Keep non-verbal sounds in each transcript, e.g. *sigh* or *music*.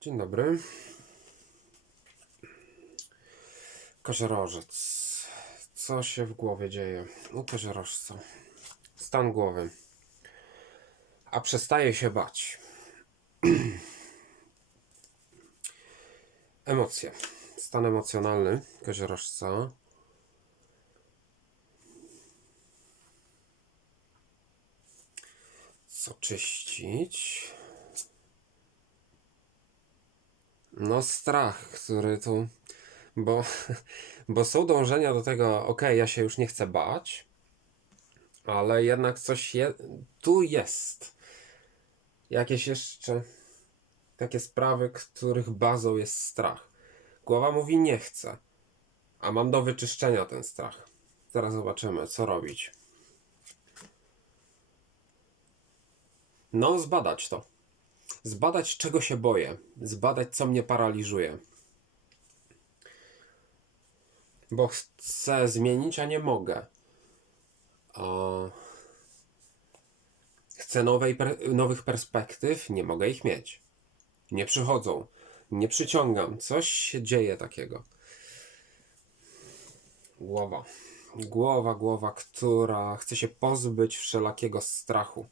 Dzień dobry. Koziorożec. Co się w głowie dzieje u koziorożca? Stan głowy. A przestaje się bać. *clears throat* Emocje. Stan emocjonalny koziorożca. Co czyścić? No, strach, który tu. Bo, *laughs* bo są dążenia do tego, ok, ja się już nie chcę bać, ale jednak coś je, tu jest. Jakieś jeszcze takie sprawy, których bazą jest strach. Głowa mówi nie chcę, a mam do wyczyszczenia ten strach. Zaraz zobaczymy, co robić. No, zbadać to zbadać, czego się boję, zbadać, co mnie paraliżuje. Bo chcę zmienić, a nie mogę. O... Chcę nowej, nowych perspektyw, nie mogę ich mieć. Nie przychodzą, nie przyciągam. Coś się dzieje takiego. Głowa. Głowa, głowa, która chce się pozbyć wszelakiego strachu.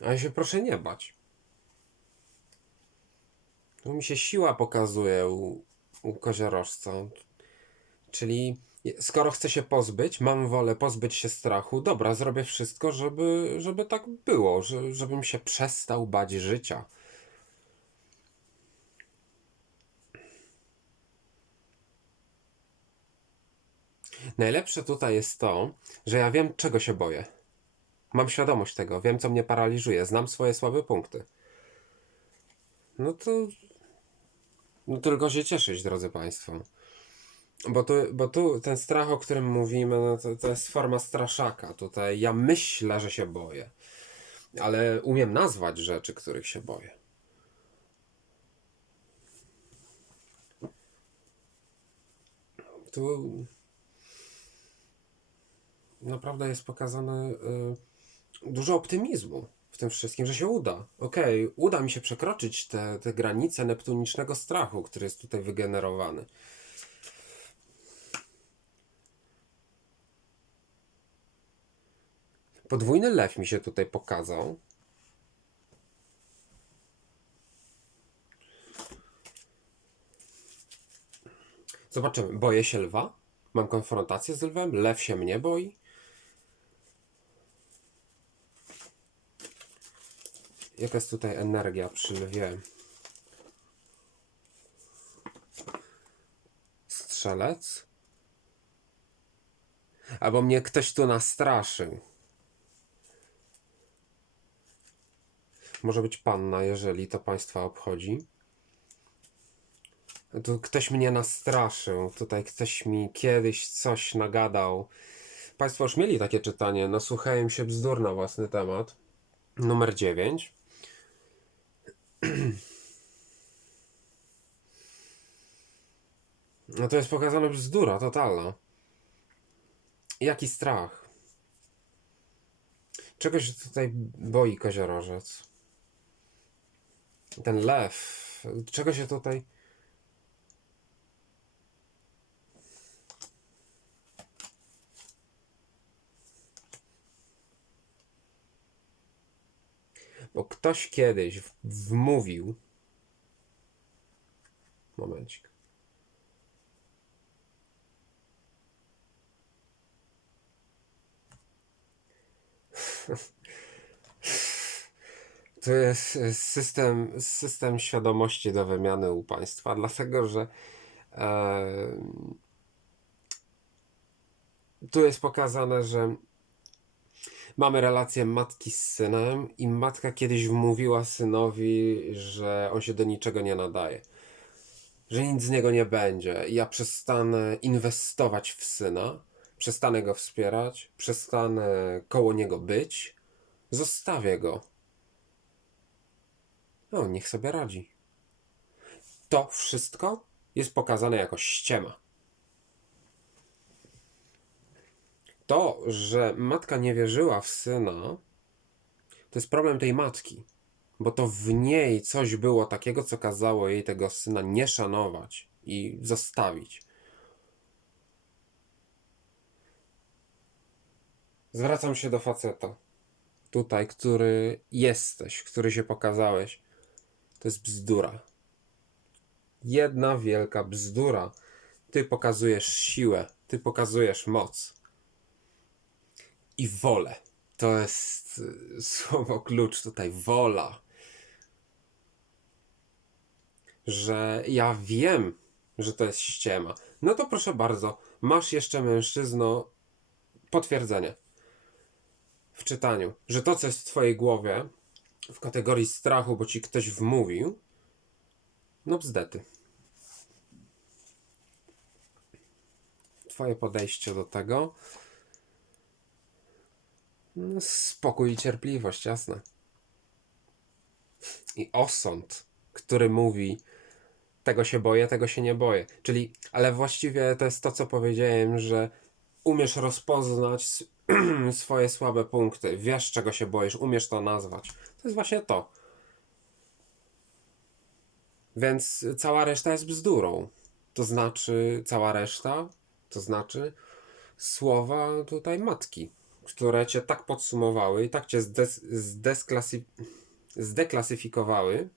Ale się proszę nie bać. Tu mi się siła pokazuje u, u koziorożca. Czyli skoro chcę się pozbyć, mam wolę pozbyć się strachu, dobra, zrobię wszystko, żeby, żeby tak było, że, żebym się przestał bać życia. Najlepsze tutaj jest to, że ja wiem, czego się boję. Mam świadomość tego, wiem, co mnie paraliżuje, znam swoje słabe punkty. No to. No tylko się cieszyć, drodzy Państwo. Bo tu, bo tu ten strach, o którym mówimy, no to, to jest forma straszaka. Tutaj ja myślę, że się boję, ale umiem nazwać rzeczy, których się boję. Tu naprawdę jest pokazane. y, dużo optymizmu w tym wszystkim, że się uda. Okej, uda mi się przekroczyć te, te granice neptunicznego strachu, który jest tutaj wygenerowany. Podwójny lew mi się tutaj pokazał. Zobaczymy. Boję się lwa? Mam konfrontację z lwem? Lew się mnie boi? Jaka jest tutaj energia przy lwie? Strzelec? Albo mnie ktoś tu nastraszył. Może być panna, jeżeli to państwa obchodzi. Tu ktoś mnie nastraszył. Tutaj ktoś mi kiedyś coś nagadał. Państwo już mieli takie czytanie. Nasłuchałem się bzdur na własny temat. Numer 9. No to jest pokazane bzdura totalna. Jaki strach. Czego się tutaj boi koziorożec? Ten lew. Czego się tutaj... Bo ktoś kiedyś wmówił. Momencik. *laughs* To jest e, system, system świadomości do wymiany u państwa, dlatego że e, tu jest pokazane, że mamy relację matki z synem i matka kiedyś wmówiła synowi, że on się do niczego nie nadaje. Że nic z niego nie będzie. Ja przestanę inwestować w syna, przestanę go wspierać, przestanę koło niego być, zostawię go. No, niech sobie radzi. To wszystko jest pokazane jako ściema. To, że matka nie wierzyła w syna, to jest problem tej matki, bo to w niej coś było takiego, co kazało jej tego syna nie szanować i zostawić. Zwracam się do faceta, tutaj, który jesteś, który się pokazałeś. To jest bzdura. Jedna wielka bzdura. Ty pokazujesz siłę, ty pokazujesz moc i wolę. To jest y, *laughs* słowo klucz tutaj wola. Że ja wiem, że to jest ściema. No to proszę bardzo, masz jeszcze mężczyzno potwierdzenie w czytaniu, że to, co jest w twojej głowie w kategorii strachu, bo ci ktoś wmówił, no bzdety. Twoje podejście do tego no, spokój i cierpliwość, jasne. I osąd, który mówi, tego się boję, tego się nie boję. Czyli, ale właściwie to jest to, co powiedziałem, że umiesz rozpoznać *clears throat* swoje słabe punkty, wiesz, czego się boisz, umiesz to nazwać. To jest właśnie to. Więc cała reszta jest bzdurą. To znaczy, cała reszta, to znaczy słowa tutaj matki, które cię tak podsumowały i tak cię zdes, zdesklasy, zdeklasyfikowały.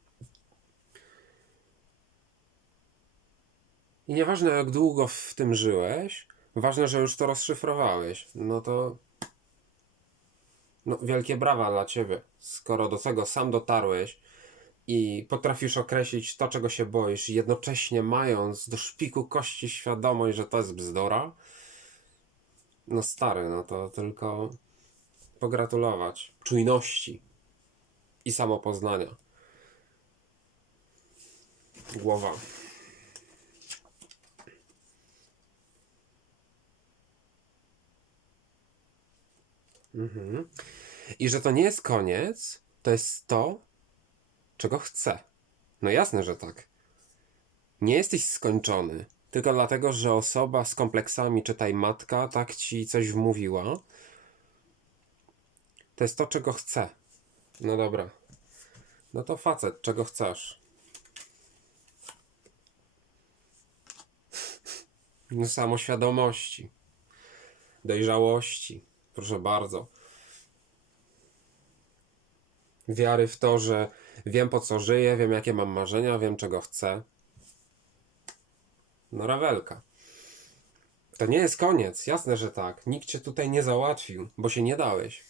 I nieważne jak długo w tym żyłeś, ważne, że już to rozszyfrowałeś. No to no, wielkie brawa dla ciebie. Skoro do tego sam dotarłeś i potrafisz określić to, czego się boisz, jednocześnie mając do szpiku kości świadomość, że to jest bzdura, no stary, no to tylko pogratulować czujności i samopoznania. Głowa. Mhm. I że to nie jest koniec, to jest to, czego chcę. No jasne, że tak. Nie jesteś skończony. Tylko dlatego, że osoba z kompleksami, czytaj matka, tak ci coś wmówiła. To jest to, czego chcę. No dobra. No to facet, czego chcesz? *laughs* No samoświadomości. Dojrzałości. Proszę bardzo. Wiary w to, że wiem po co żyję, wiem jakie mam marzenia, wiem czego chcę. Rewelka. To nie jest koniec, jasne, że tak. Nikt cię tutaj nie załatwił, bo się nie dałeś.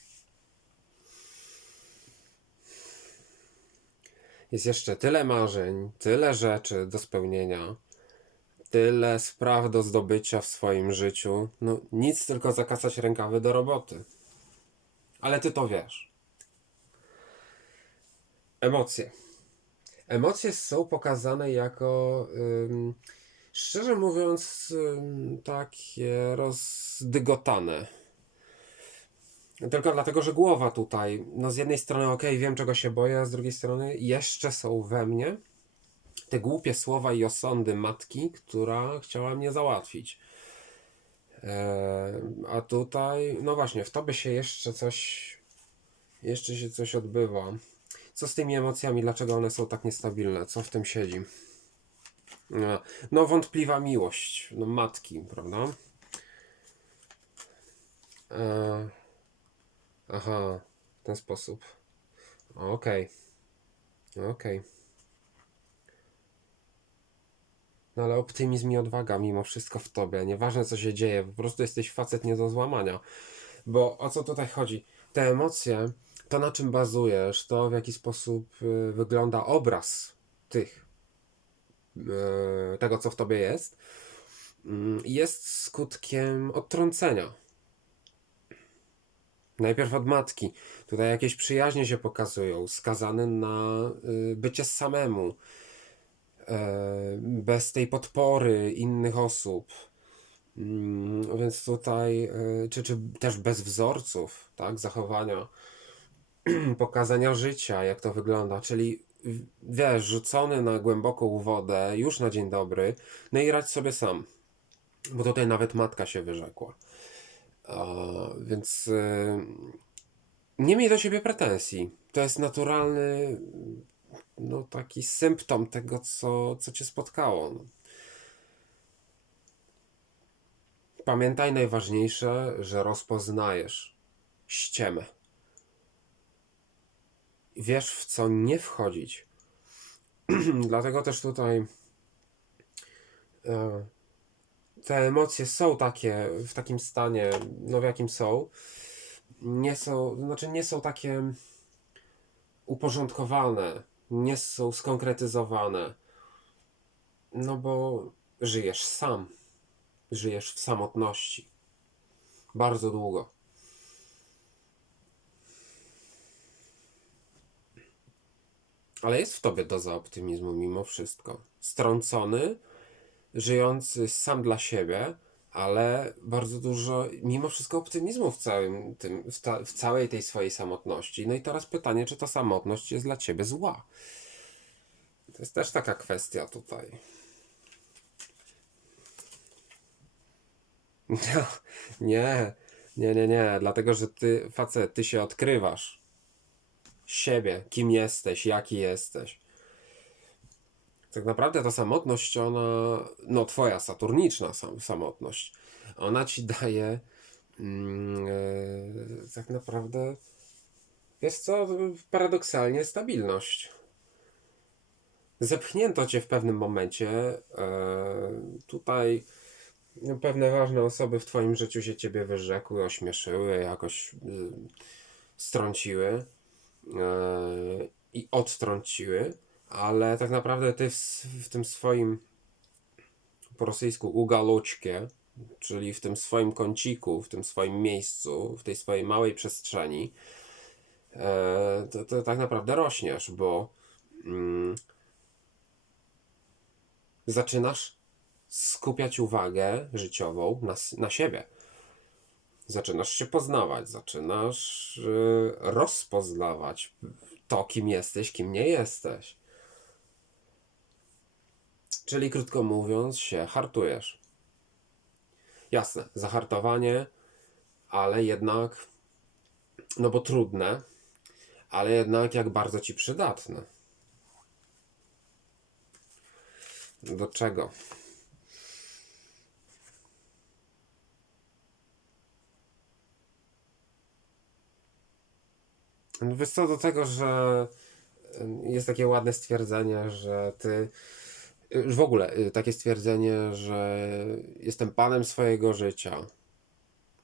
Jest jeszcze tyle marzeń, tyle rzeczy do spełnienia, tyle spraw do zdobycia w swoim życiu. No nic, tylko zakasać rękawy do roboty. Ale ty to wiesz. Emocje. Emocje są pokazane jako, szczerze mówiąc, takie rozdygotane. Tylko dlatego, że głowa tutaj, no z jednej strony, ok, wiem czego się boję, a z drugiej strony jeszcze są we mnie te głupie słowa i osądy matki, która chciała mnie załatwić. E, a tutaj, no właśnie, w tobie się jeszcze coś, jeszcze się coś odbywa. Co z tymi emocjami? Dlaczego one są tak niestabilne? Co w tym siedzi? No, wątpliwa miłość, no matki, prawda? E, aha, w ten sposób. Okej. Okej. No ale optymizm i odwaga mimo wszystko w tobie. Nieważne co się dzieje, po prostu jesteś facet nie do złamania. Bo o co tutaj chodzi? Te emocje, to na czym bazujesz, to w jaki sposób y, wygląda obraz tych, tego co w tobie jest, mm, jest skutkiem odtrącenia. Najpierw od matki. Tutaj jakieś przyjaźnie się pokazują, skazany na y, bycie samemu e, bez tej podpory innych osób. Mm, Więc tutaj, e, czy, czy też bez wzorców, tak, zachowania, *clears throat* pokazania życia, jak to wygląda, czyli wiesz, rzucony na głęboką wodę, już na dzień dobry, no i radź sobie sam, bo tutaj nawet matka się wyrzekła. Więc y, nie miej do siebie pretensji. To jest naturalny, no taki symptom tego, co, co cię spotkało. Pamiętaj najważniejsze, że rozpoznajesz ściemę. Wiesz, w co nie wchodzić. *clears throat* Dlatego też tutaj e, te emocje są takie, w takim stanie, no w jakim są. Nie są, znaczy nie są takie uporządkowane, nie są skonkretyzowane. No bo żyjesz sam. Żyjesz w samotności. Bardzo długo. Ale jest w tobie doza optymizmu mimo wszystko. Strącony, żyjący sam dla siebie, ale bardzo dużo, mimo wszystko optymizmu w całym tym, w, ta, w całej tej swojej samotności. No i teraz pytanie, czy ta samotność jest dla ciebie zła? To jest też taka kwestia tutaj. *laughs* Nie, nie, nie, nie, dlatego że ty, facet, ty się odkrywasz. Siebie, kim jesteś, jaki jesteś. Tak naprawdę ta samotność, ona, no twoja saturniczna sam, samotność, ona ci daje mm, e, tak naprawdę, wiesz co, paradoksalnie stabilność. Zepchnięto cię w pewnym momencie. E, tutaj pewne ważne osoby w twoim życiu się ciebie wyrzekły, ośmieszyły, jakoś y, strąciły i odtrąciły ale tak naprawdę ty w, w tym swoim po rosyjsku ugaloczkie, czyli w tym swoim kąciku, w tym swoim miejscu, w tej swojej małej przestrzeni, e, to, to tak naprawdę rośniesz, bo mm, zaczynasz skupiać uwagę życiową na, na siebie. Zaczynasz się poznawać, zaczynasz y, rozpoznawać to, kim jesteś, kim nie jesteś. Czyli krótko mówiąc, się hartujesz. Jasne, zahartowanie, ale jednak, no bo trudne, ale jednak jak bardzo ci przydatne. Do czego? Wiesz co, do tego, że jest takie ładne stwierdzenie, że ty w ogóle y, takie stwierdzenie, że jestem panem swojego życia,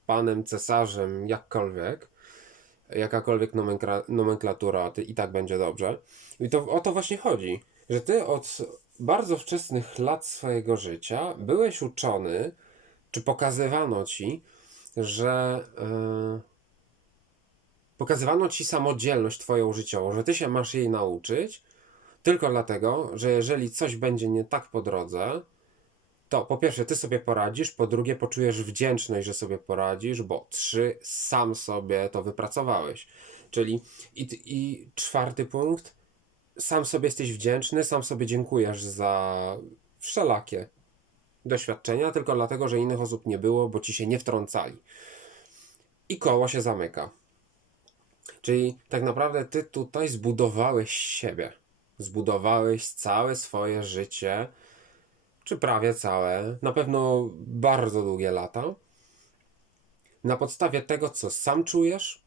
panem, cesarzem, jakkolwiek, jakakolwiek nomenklatura, i tak będzie dobrze. I to o to właśnie chodzi, że ty od bardzo wczesnych lat swojego życia byłeś uczony, czy pokazywano ci, że yy, pokazywano ci samodzielność twoją życiową, że ty się masz jej nauczyć, tylko dlatego, że jeżeli coś będzie nie tak po drodze, to po pierwsze ty sobie poradzisz, po drugie poczujesz wdzięczność, że sobie poradzisz, bo trzy sam sobie to wypracowałeś. Czyli i, i czwarty punkt, sam sobie jesteś wdzięczny, sam sobie dziękujesz za wszelakie doświadczenia, tylko dlatego, że innych osób nie było, bo ci się nie wtrącali. I koło się zamyka. Czyli tak naprawdę ty tutaj zbudowałeś siebie zbudowałeś całe swoje życie, czy prawie całe, na pewno bardzo długie lata, na podstawie tego, co sam czujesz,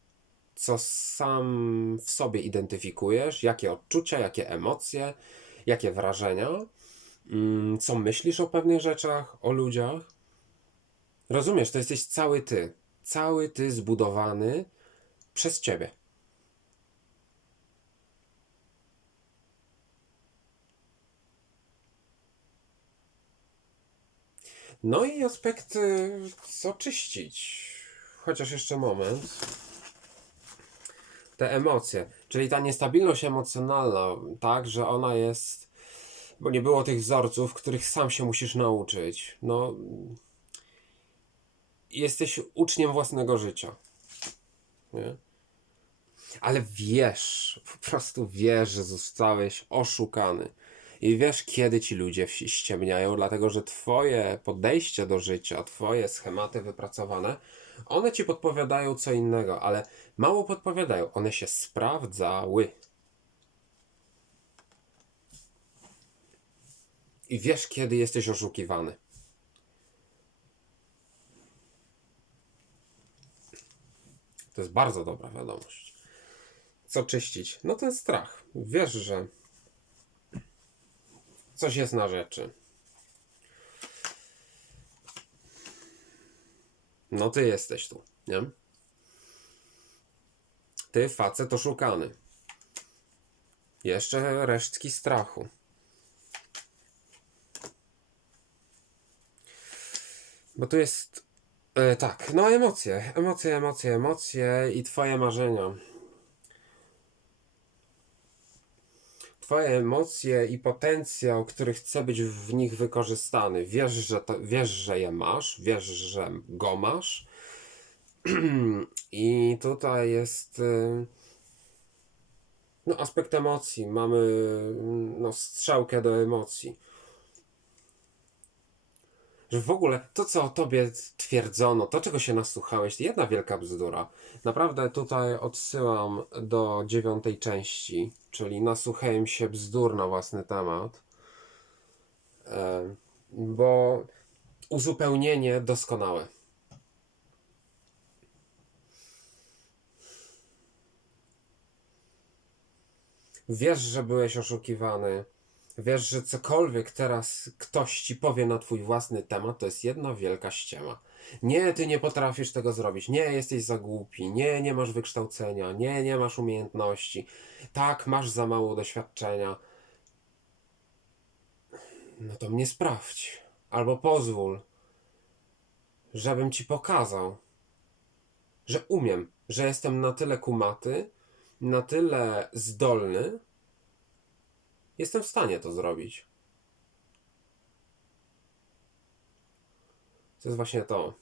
co sam w sobie identyfikujesz, jakie odczucia, jakie emocje, jakie wrażenia, mm, co myślisz o pewnych rzeczach, o ludziach. Rozumiesz, to jesteś cały ty, cały ty zbudowany przez ciebie. No i aspekty, co czyścić. Chociaż jeszcze moment. Te emocje, czyli ta niestabilność emocjonalna, tak, że ona jest, bo nie było tych wzorców, których sam się musisz nauczyć. No, jesteś uczniem własnego życia. Nie? Ale wiesz, po prostu wiesz, że zostałeś oszukany I wiesz, kiedy ci ludzie ściemniają, dlatego że twoje podejście do życia, twoje schematy wypracowane, one ci podpowiadają co innego, ale mało podpowiadają, one się sprawdzały. I wiesz, kiedy jesteś oszukiwany. To jest bardzo dobra wiadomość. Co czyścić? No ten strach. Wiesz, że coś jest na rzeczy. No ty jesteś tu, nie? Ty facet oszukany. Jeszcze resztki strachu. Bo tu jest. E, tak, no emocje, emocje, emocje, emocje i twoje marzenia. Twoje emocje i potencjał, który chce być w nich wykorzystany. Wiesz, że, to, wiesz, że je masz, wiesz, że go masz. *clears throat* I tutaj jest y, no, aspekt emocji. Mamy no, strzałkę do emocji. Że w ogóle to, co o tobie twierdzono, to, czego się nasłuchałeś, to jedna wielka bzdura. Naprawdę tutaj odsyłam do dziewiątej części, czyli nasłuchałem się bzdur na własny temat. Bo uzupełnienie doskonałe. Wiesz, że byłeś oszukiwany. Wiesz, że cokolwiek teraz ktoś ci powie na twój własny temat, to jest jedna wielka ściema. Nie, ty nie potrafisz tego zrobić. Nie, jesteś za głupi. Nie, nie masz wykształcenia. Nie, nie masz umiejętności. Tak, masz za mało doświadczenia. No to mnie sprawdź. Albo pozwól, żebym ci pokazał, że umiem, że jestem na tyle kumaty, na tyle zdolny, jestem w stanie to zrobić. To jest właśnie to.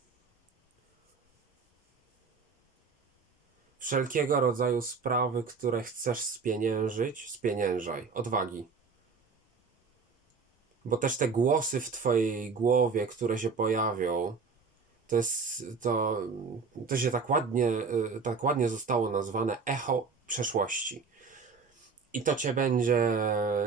Wszelkiego rodzaju sprawy, które chcesz spieniężyć, spieniężaj. Odwagi. Bo też te głosy w twojej głowie, które się pojawią, to jest to, to się tak ładnie, y, tak ładnie zostało nazwane echo przeszłości. I to cię będzie,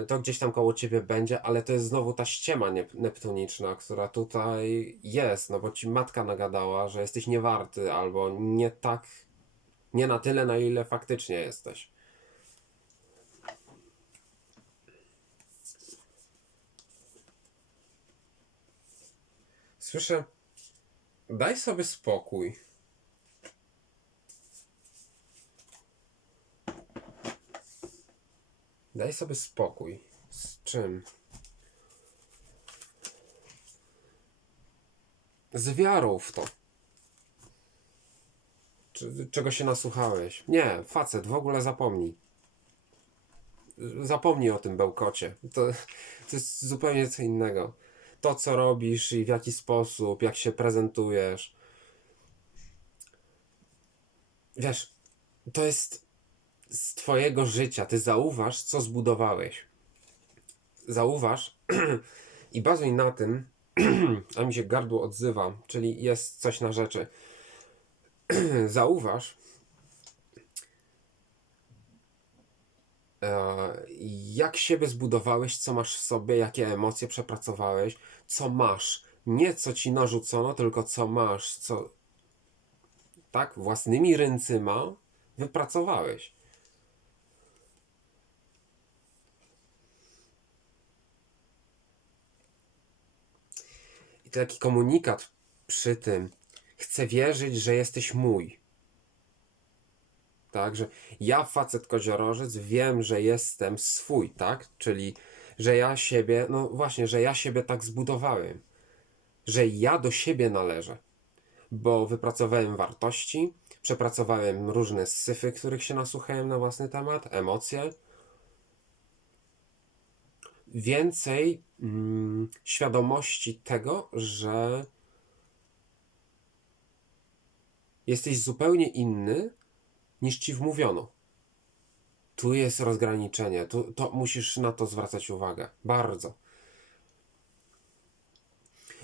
to gdzieś tam koło ciebie będzie, ale to jest znowu ta ściema nep- neptuniczna, która tutaj jest, no bo ci matka nagadała, że jesteś niewarty, albo nie tak, nie na tyle, na ile faktycznie jesteś. Słyszę, daj sobie spokój. Daj sobie spokój. Z czym? Z wiarą w to. Czy, czego się nasłuchałeś? Nie, facet, w ogóle zapomnij. Zapomnij o tym bełkocie. To, to jest zupełnie co innego. To, co robisz i w jaki sposób, jak się prezentujesz. Wiesz, to jest z Twojego życia. Ty zauważ, co zbudowałeś. Zauważ *clears throat* i bazuj na tym, *clears throat* a mi się gardło odzywa, czyli jest coś na rzeczy. *clears throat* Zauważ, e, jak siebie zbudowałeś, co masz w sobie, jakie emocje przepracowałeś, co masz. Nie co ci narzucono, tylko co masz, co tak własnymi ręcyma wypracowałeś. Taki komunikat przy tym. Chcę wierzyć, że jesteś mój. Tak, że ja, facet koziorożec, wiem, że jestem swój, tak? Czyli, że ja siebie, no właśnie, że ja siebie tak zbudowałem. Że ja do siebie należę. Bo wypracowałem wartości, przepracowałem różne syfy, których się nasłuchałem na własny temat, emocje. Więcej mm, świadomości tego, że jesteś zupełnie inny niż ci wmówiono. tu jest rozgraniczenie. Tu, to musisz na to zwracać uwagę. Bardzo.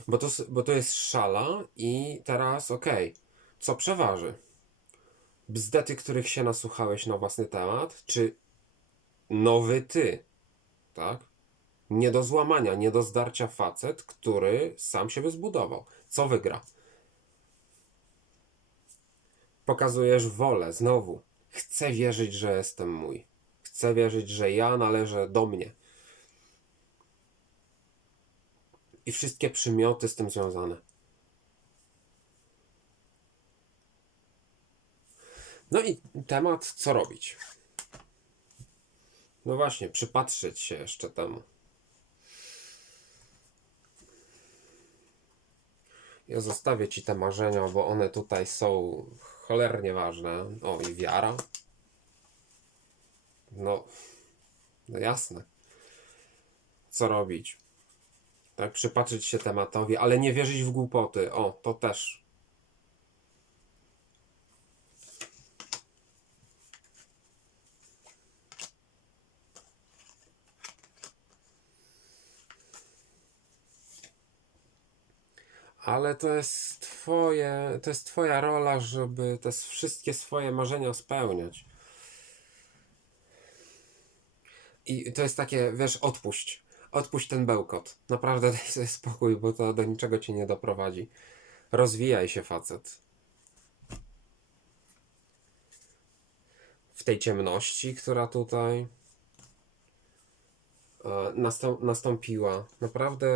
Bo to, bo to jest szala i teraz okej, co przeważy? Bzdety, których się nasłuchałeś na własny temat, czy nowy ty, tak? Nie do złamania, nie do zdarcia facet, który sam siebie zbudował. Co wygra? Pokazujesz wolę, znowu. Chcę wierzyć, że jestem mój. Chcę wierzyć, że ja należę do mnie. I wszystkie przymioty z tym związane. No i temat, co robić? No właśnie, przypatrzeć się jeszcze temu. Ja zostawię ci te marzenia, bo one tutaj są cholernie ważne. O, i wiara. No, no jasne. Co robić? Tak, przypatrzyć się tematowi, ale nie wierzyć w głupoty. O, to też. Ale to jest twoje, to jest twoja rola, żeby te wszystkie swoje marzenia spełniać. I to jest takie, wiesz, odpuść. Odpuść ten bełkot. Naprawdę *laughs* daj sobie spokój, bo to do niczego cię nie doprowadzi. Rozwijaj się, facet. W tej ciemności, która tutaj e, nastą- nastąpiła. Naprawdę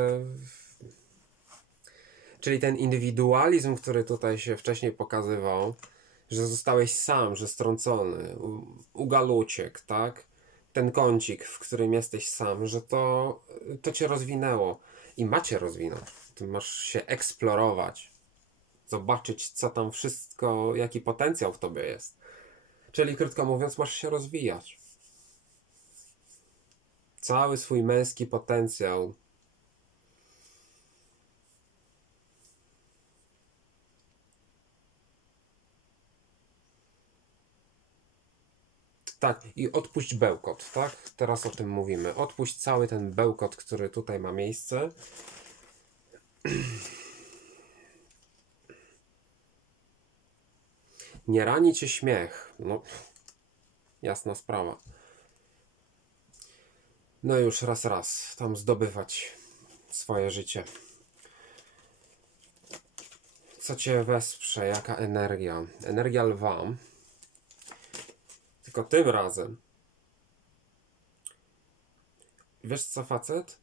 Czyli ten indywidualizm, który tutaj się wcześniej pokazywał, że zostałeś sam, że strącony, ugaluciek, tak? Ten kącik, w którym jesteś sam, że to, to cię rozwinęło i macie rozwinąć. Ty masz się eksplorować, zobaczyć, co tam wszystko, jaki potencjał w tobie jest. Czyli krótko mówiąc, masz się rozwijać. Cały swój męski potencjał Tak, i odpuść bełkot, tak? Teraz o tym mówimy. Odpuść cały ten bełkot, który tutaj ma miejsce. Nie rani cię śmiech. No, jasna sprawa. No już raz, raz, tam zdobywać swoje życie. Co cię wesprze? Jaka energia? Energia lwa. Tylko tym razem. Wiesz co, facet?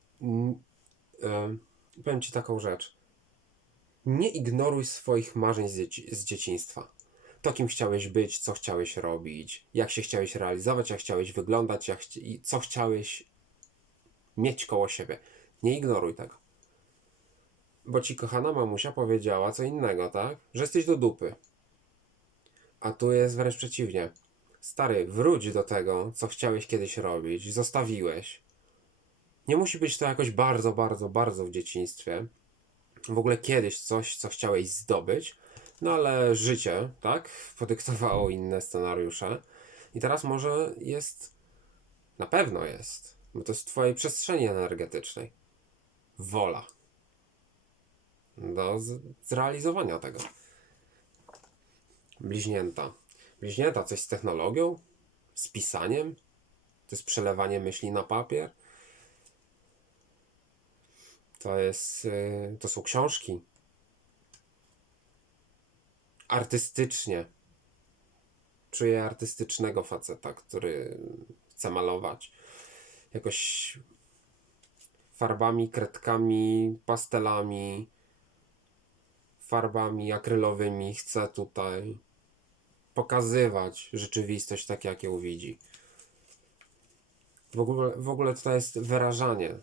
Em, powiem ci taką rzecz. Nie ignoruj swoich marzeń z, dzieci- z dzieciństwa. To, kim chciałeś być, co chciałeś robić, jak się chciałeś realizować, jak chciałeś wyglądać, jak chci- co chciałeś mieć koło siebie. Nie ignoruj tego. Bo ci kochana mamusia powiedziała co innego, tak? Że jesteś do dupy. A tu jest wręcz przeciwnie. Stary, wróć do tego, co chciałeś kiedyś robić, zostawiłeś. Nie musi być to jakoś bardzo, bardzo, bardzo w dzieciństwie. W ogóle kiedyś coś, co chciałeś zdobyć, no ale życie, tak, podyktowało inne scenariusze. I teraz może jest, na pewno jest, bo to jest w Twojej przestrzeni energetycznej. Wola do zrealizowania tego. Bliźnięta. Bliźnięta coś z technologią? Z pisaniem? To jest przelewanie myśli na papier? To jest. y, To są książki. Artystycznie. Czuję artystycznego faceta, który chce malować. Jakoś farbami, kredkami, pastelami, farbami akrylowymi chce tutaj pokazywać rzeczywistość tak, jak ją widzi. W ogóle, w ogóle to jest wyrażanie.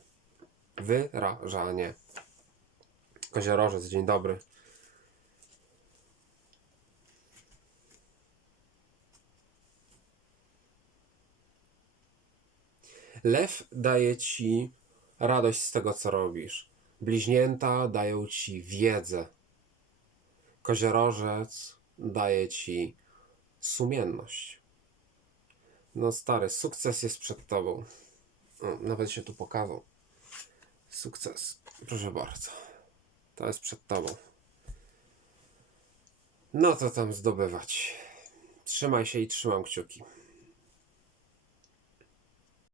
Wyrażanie. Koziorożec, dzień dobry. Lew daje ci radość z tego, co robisz. Bliźnięta dają ci wiedzę. Koziorożec daje ci sumienność. No stary, sukces jest przed tobą. O, nawet się tu pokazał. Sukces. Proszę bardzo. To jest przed tobą. No to tam zdobywać. Trzymaj się i trzymam kciuki.